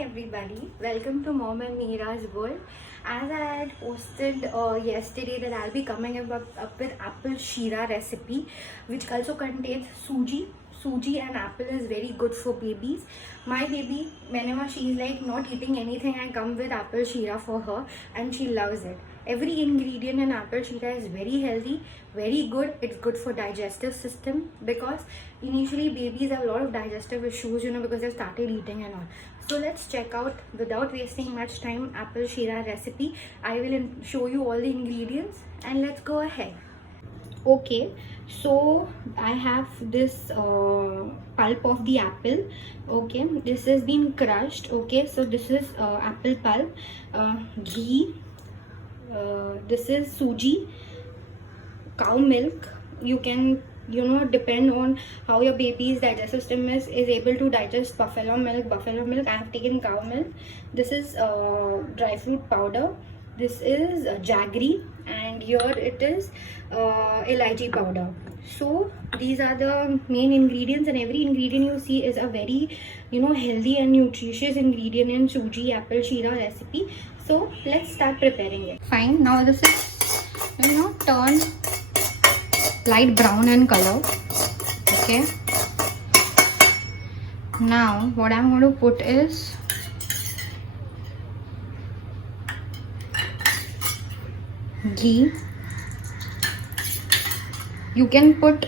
everybody, welcome to Mom and Meera's World. As I had posted yesterday that I'll be coming up with apple sheera recipe, which also contains suji. Suji and apple is very good for babies. My baby, whenever she's like not eating anything, I come with apple sheera for her and she loves it. Every ingredient in apple sheera is very healthy, very good. It's good for digestive system because initially babies have a lot of digestive issues, because they started eating and all. So let's check out, without wasting much time, apple sheera recipe. I will show you all the ingredients and let's go ahead. Okay, so I have this pulp of the apple. Okay, this has been crushed. Okay, so this is apple pulp, ghee, this is suji, cow milk. You can depend on how your baby's digestive system is able to digest buffalo milk. I have taken cow milk. This is dry fruit powder. This is jaggery, and here it is elaichi powder. So these are the main ingredients, and every ingredient you see is a very healthy and nutritious ingredient in suji apple sheera recipe. So let's start preparing it. Fine, now this is turn light brown in color. Okay, now what I'm going to put is ghee. You can put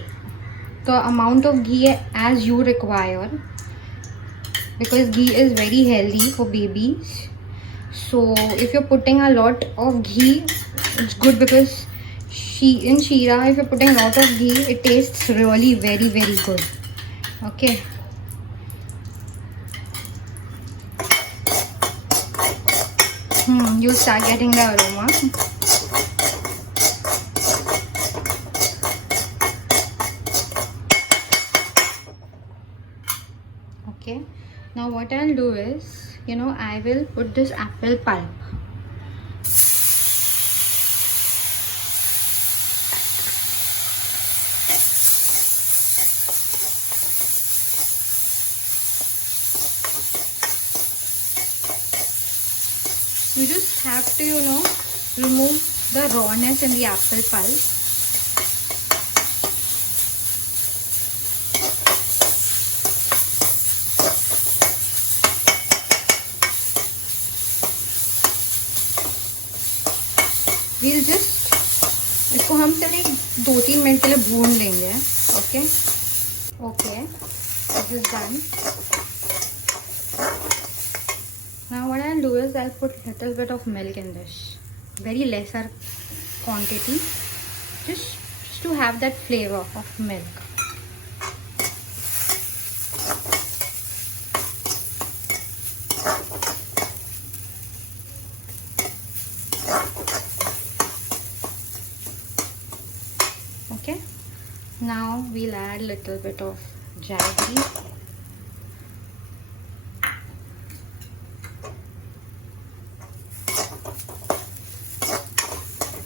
the amount of ghee as you require because ghee is very healthy for babies. So if you're putting a lot of ghee, it's good because in sheera, if you're putting a lot of ghee, it tastes really very good. Okay, you'll start getting the aroma. Okay, now what I'll do is I will put this apple pulp. You just have to remove the rawness in the apple pulp. We'll just इसको हम चले 2-3 minute के लिए भून लेंगे. Okay, this is done. Now what I'll do is I'll put little bit of milk in this, very lesser quantity, just to have that flavor of milk. Okay, now we'll add little bit of jaggery.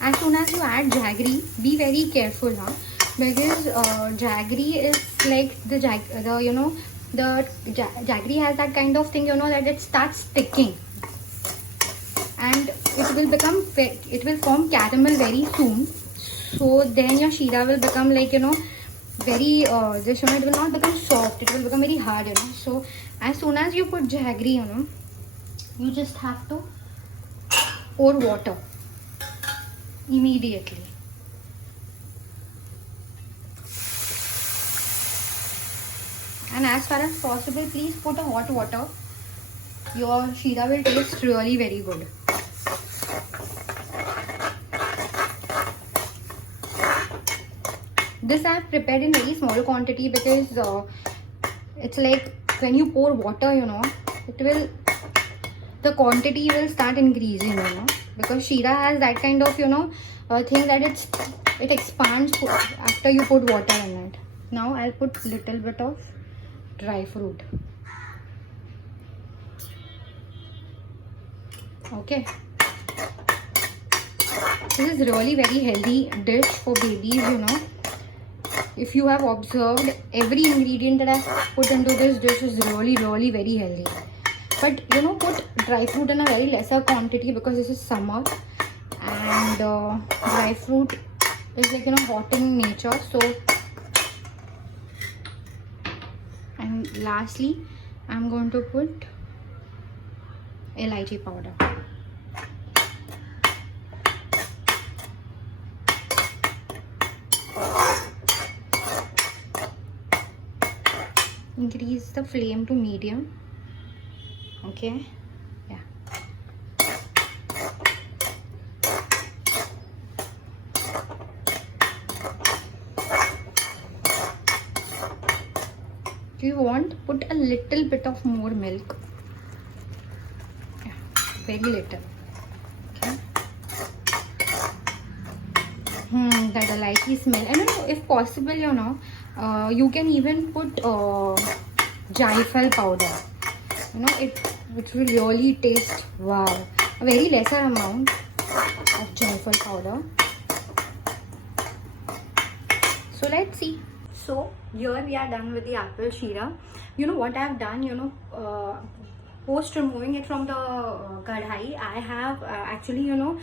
As soon as you add jaggery, be very careful, because jaggery is like the jaggery has that kind of thing, that it starts sticking, and it will form caramel very soon. So then your sheera will become like very it will not become soft, it will become very hard. So as soon as you put jaggery, you just have to pour water immediately. And as far as possible, please put a hot water. Your sheera will taste really very good. This I have prepared in very small quantity because it's like when you pour water, the quantity will start increasing, because sheera has that kind of thing that it expands after you put water in it. Now I'll put little bit of dry fruit. Okay, this is really very healthy dish for babies. If you have observed, every ingredient that I've put into this dish is really very healthy. but you know, put dry fruit in a very lesser quantity because this is summer, and dry fruit is like, you know, hot in nature. So, and lastly I'm going to put elaichi powder. Increase the flame to medium. Okay, yeah. If you want, put a little bit of more milk. Yeah, very little. Okay. That elaichi smell. I don't know, if possible, you know, you can even put jaifal powder. You know, it will really taste wow. A very lesser amount of jaifal powder. So let's see. So here we are done with the apple sheera. You know what I've done, you know, post removing it from the kadhai, I have actually, you know,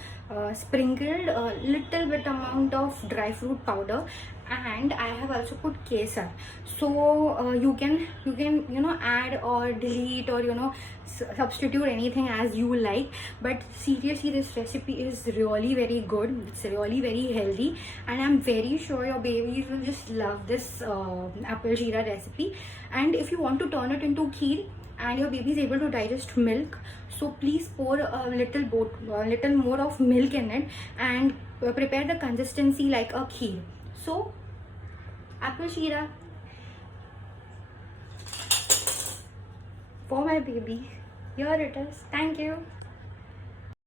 sprinkled a little bit amount of dry fruit powder, and I have also put kesar. So you can you know, add or delete, or you know, substitute anything as you like. But seriously, this recipe is really very good. It's really very healthy, and I'm very sure your babies will just love this apple sheera recipe. And if you want to turn it into kheer and your baby is able to digest milk, so please pour a little more of milk in it, and prepare the consistency like a kheer. So apple sheera for my baby, here it is. Thank you.